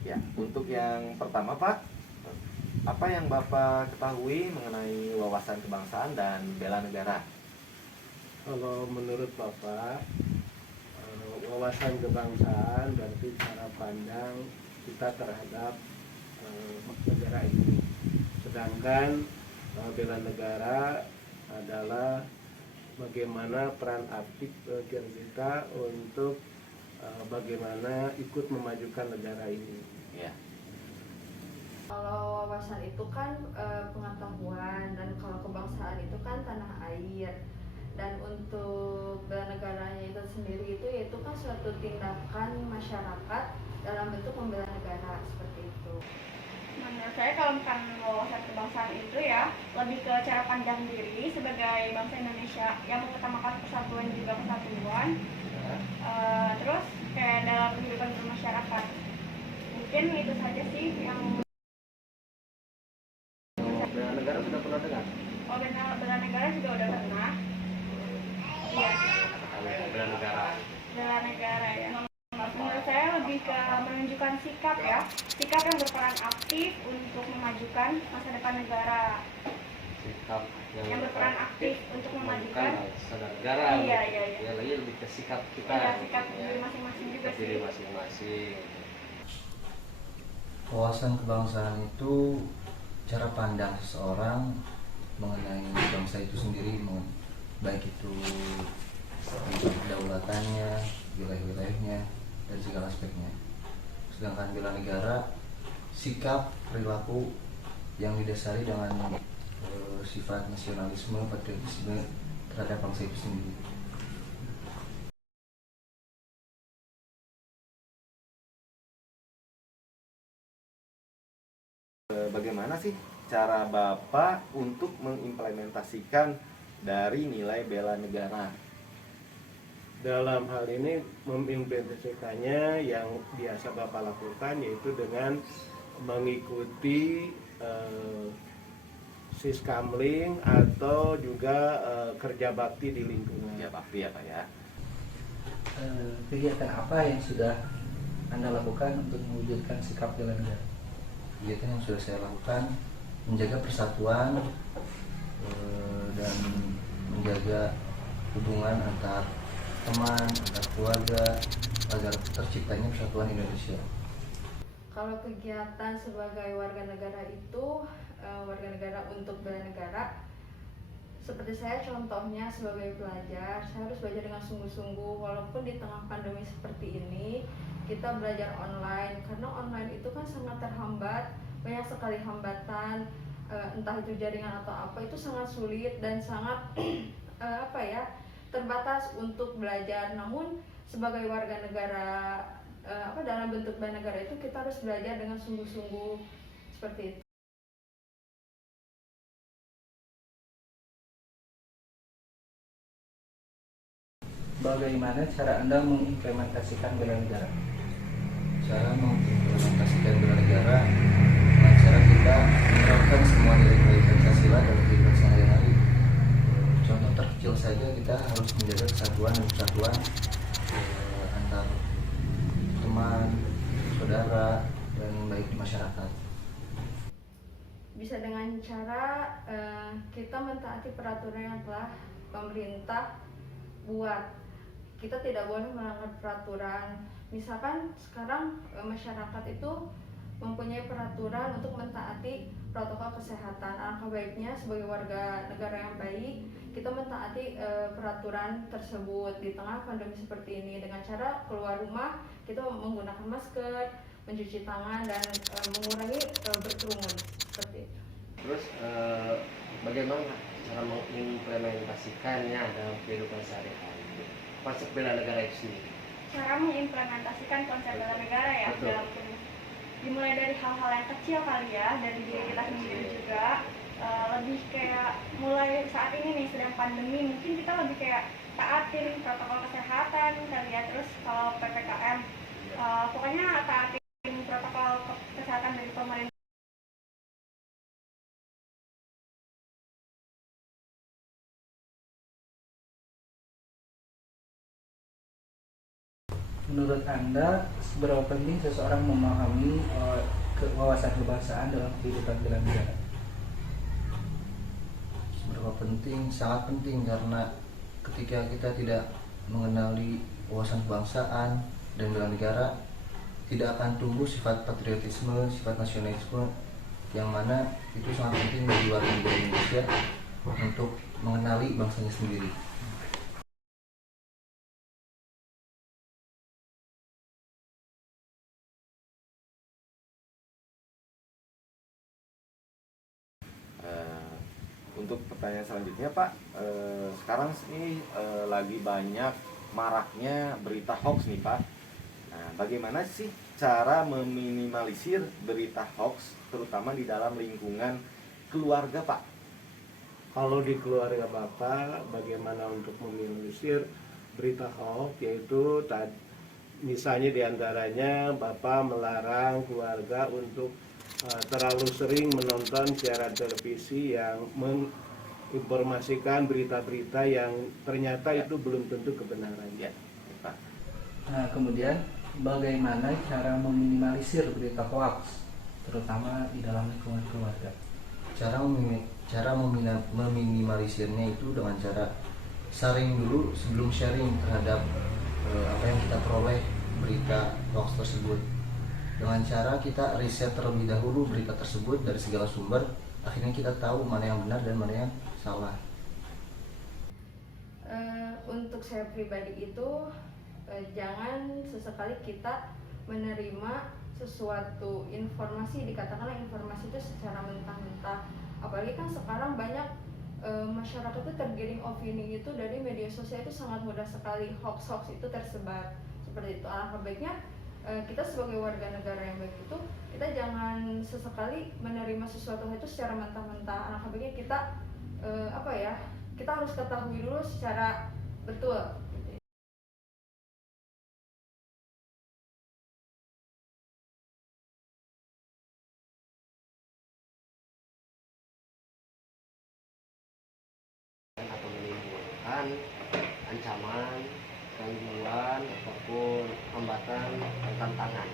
Ya, untuk yang pertama Pak, apa yang Bapak ketahui mengenai wawasan kebangsaan dan bela negara? Kalau menurut Bapak, wawasan kebangsaan berarti cara pandang kita terhadap negara ini. Sedangkan bela negara adalah bagaimana peran aktif kita untuk bagaimana ikut memajukan negara ini. Ya. Kalau wawasan itu kan pengetahuan, dan kalau kebangsaan itu kan tanah air. Dan untuk bela negaranya itu sendiri itu yaitu kan suatu tindakan masyarakat dalam bentuk membela negara, seperti itu. Menurut saya kalau bukan wawasan kebangsaan itu ya lebih ke cara pandang diri sebagai bangsa Indonesia yang mengutamakan persatuan juga kesatuan. Terus kayak dalam kehidupan bermasyarakat. Mungkin itu saja sih yang Bela negara sudah pernah dengar? oh bela negara juga udah pernah. Iya. Bela negara. Bela negara ya. Menurut saya lebih ke menunjukkan sikap ya, sikap yang berperan aktif untuk memajukan masa depan negara. Sikap Yang berperan aktif untuk memajukan negara. Iya. Ya, lagi lebih ke sikap kita. Iya, sikap diri masing-masing juga sih. Diri masing-masing. Wawasan kebangsaan itu cara pandang seseorang mengenai bangsa itu sendiri, baik itu kedaulatannya, wilayah-wilayahnya, dan segala aspeknya. Sedangkan bela negara, sikap perilaku yang didasari dengan sifat nasionalisme, patriotisme terhadap bangsa itu sendiri. Bagaimana sih cara Bapak untuk mengimplementasikan dari nilai bela negara? Dalam hal ini mengimplementasikannya yang biasa Bapak lakukan yaitu dengan mengikuti siskamling atau juga kerja bakti di lingkungan. Ya bakti ya Pak ya. Kegiatan apa yang sudah Anda lakukan untuk mewujudkan sikap bela negara? Kegiatan yang sudah saya lakukan menjaga persatuan dan menjaga hubungan antar teman, antar keluarga agar terciptanya persatuan Indonesia. Kalau kegiatan sebagai warga negara itu, warga negara untuk bela negara, seperti saya contohnya sebagai pelajar, saya harus belajar dengan sungguh-sungguh walaupun di tengah pandemi seperti ini. Kita belajar online, karena online itu kan sangat terhambat, banyak sekali hambatan, entah itu jaringan atau apa, itu sangat sulit dan sangat terbatas untuk belajar. Namun sebagai warga negara, dalam bentuk bela negara itu kita harus belajar dengan sungguh-sungguh, seperti itu. Bagaimana cara Anda mengimplementasikan bela negara? Cara mengimplementasikan bela negara dengan cara kita menerapkan semua nilai-nilai Pancasila dalam kehidupan sehari-hari. Contoh terkecil saja, kita harus menjaga kesatuan dan persatuan antar teman, saudara, dan baik di masyarakat. Bisa dengan cara kita mentaati peraturan yang telah pemerintah buat. Kita tidak boleh melanggar peraturan. Misalkan sekarang masyarakat itu mempunyai peraturan untuk mentaati protokol kesehatan. Alangkah baiknya sebagai warga negara yang baik kita mentaati peraturan tersebut di tengah pandemi seperti ini, dengan cara keluar rumah kita menggunakan masker, mencuci tangan, dan mengurangi berkerumun, seperti itu. Terus bagaimana cara mengimplementasikannya dalam kehidupan sehari-hari? Konsep bela negara itu sendiri. Cara mengimplementasikan konsep bela negara ya dalam tubuh. Dimulai dari hal-hal yang kecil kali ya, dari diri kita sendiri juga. Lebih kayak mulai saat ini nih sedang pandemi, mungkin kita lebih kayak taatin protokol kesehatan kali ya. Terus kalau PPKM, pokoknya taatin protokol kesehatan dari pemerintah. Menurut Anda, seberapa penting seseorang memahami wawasan kebangsaan dalam kehidupan bernegara? Seberapa penting? Sangat penting, karena ketika kita tidak mengenali wawasan kebangsaan dan bela negara, tidak akan tumbuh sifat patriotisme, sifat nasionalisme, yang mana itu sangat penting bagi warga negara Indonesia untuk mengenali bangsanya sendiri. Untuk pertanyaan selanjutnya Pak, sekarang ini lagi banyak maraknya berita hoax nih Pak. Nah, bagaimana sih cara meminimalisir berita hoax, terutama di dalam lingkungan keluarga Pak? Kalau di keluarga Bapak, bagaimana untuk meminimalisir berita hoax, yaitu misalnya diantaranya Bapak melarang keluarga untuk terlalu sering menonton siaran televisi yang menginformasikan berita-berita yang ternyata itu belum tentu kebenarannya. Pak. Nah, kemudian bagaimana cara meminimalisir berita hoax, terutama di dalam lingkungan keluarga? Cara meminimalisirnya itu dengan cara sharing dulu sebelum sharing terhadap apa yang kita peroleh berita hoax tersebut. Dengan cara kita riset terlebih dahulu berita tersebut dari segala sumber, akhirnya kita tahu mana yang benar dan mana yang salah. Untuk saya pribadi itu jangan sesekali kita menerima sesuatu informasi, dikatakanlah informasi itu secara mentah-mentah. Apalagi kan sekarang banyak masyarakat itu tergiring opini itu dari media sosial, itu sangat mudah sekali hoax itu tersebar seperti itu. Alangkah baiknya kita sebagai warga negara yang baik itu, kita jangan sesekali menerima sesuatu itu secara mentah-mentah. Alangkah baiknya kita kita harus ketahui dulu secara betul. Atau menimbulkan ancaman, gangguan ataupun hambatan dan tantangan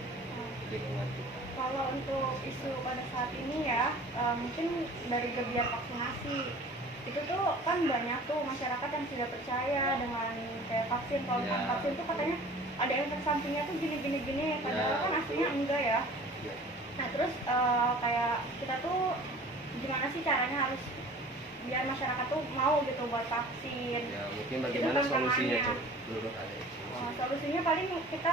di lingkungan kita. Kalau untuk isu pada saat ini ya, mungkin dari gebiar vaksinasi itu tuh kan banyak tuh masyarakat yang tidak percaya dengan kayak vaksin. Kalau vaksin tuh katanya ada efek sampingnya tuh gini, padahal kan aslinya enggak ya. Nah terus kayak kita tuh gimana sih caranya harus biar masyarakat tuh mau gitu buat vaksin? Ya mungkin bagaimana Itu solusinya tantangannya. tuh menurut Anda? Solusinya paling kita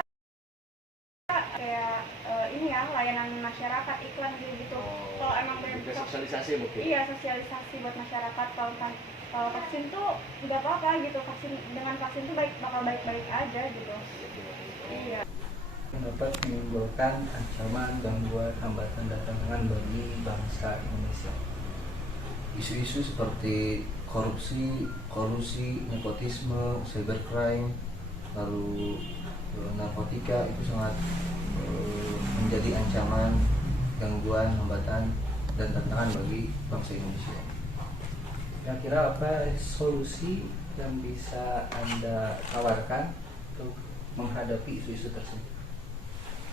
kayak ini ya, layanan masyarakat, iklan gitu. Kalau emang Juga sosialisasi mungkin. iya, sosialisasi buat masyarakat. Kalau vaksin tuh nggak apa-apa gitu, dengan vaksin tuh bakal baik-baik aja gitu. Iya. Dapat menimbulkan ancaman, gangguan, hambatan, dan tantangan bagi bangsa Indonesia. Isu-isu seperti korupsi, kolusi, nepotisme, cybercrime, lalu narkotika itu sangat menjadi ancaman, gangguan, hambatan, dan tantangan bagi bangsa Indonesia. Kira-kira apa solusi yang bisa Anda tawarkan untuk menghadapi isu-isu tersebut?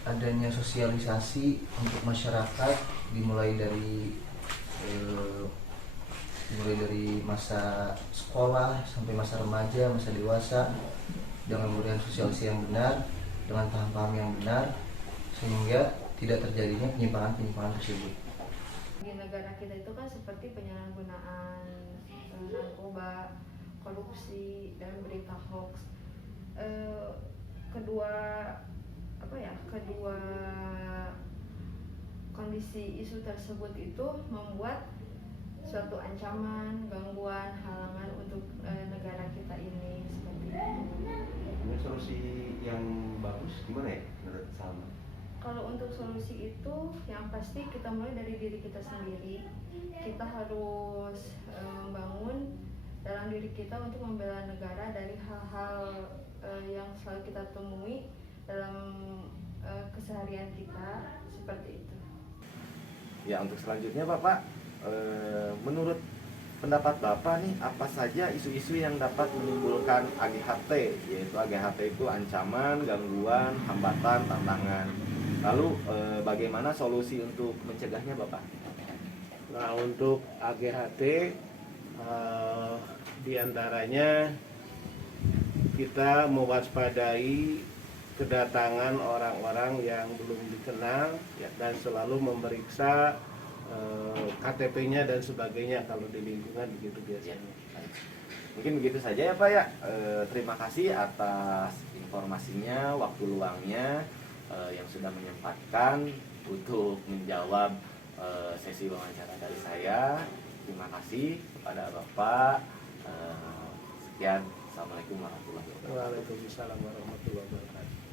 Adanya sosialisasi untuk masyarakat dimulai dari masa sekolah sampai masa remaja, masa dewasa, dengan memberikan sosialisasi yang benar, dengan paham-paham yang benar, sehingga tidak terjadinya penyimpangan-penyimpangan tersebut. Di negara kita itu kan seperti penyalahgunaan narkoba, korupsi, dan berita hoax. Kedua kondisi isu tersebut itu membuat suatu ancaman, gangguan, halangan untuk negara kita ini seperti itu. Ini solusi yang bagus gimana ya menurut Salma? Kalau untuk solusi itu yang pasti kita mulai dari diri kita sendiri. Kita harus membangun dalam diri kita untuk membela negara dari hal-hal yang selalu kita temui dalam keseharian kita seperti itu. Ya, untuk selanjutnya Bapak, menurut pendapat Bapak nih, apa saja isu-isu yang dapat menimbulkan AGHT, yaitu AGHT itu ancaman, gangguan, hambatan, tantangan. Lalu bagaimana solusi untuk mencegahnya Bapak? Nah, untuk AGHT diantaranya kita mewaspadai kedatangan orang-orang yang belum dikenal ya, dan selalu memeriksa KTP-nya dan sebagainya kalau di lingkungan begitu biasanya. Mungkin begitu saja ya Pak ya. Terima kasih atas informasinya, waktu luangnya yang sudah menyempatkan untuk menjawab sesi wawancara dari saya. Terima kasih kepada Bapak. Sekian, Assalamualaikum warahmatullahi wabarakatuh. Waalaikumsalam warahmatullahi wabarakatuh.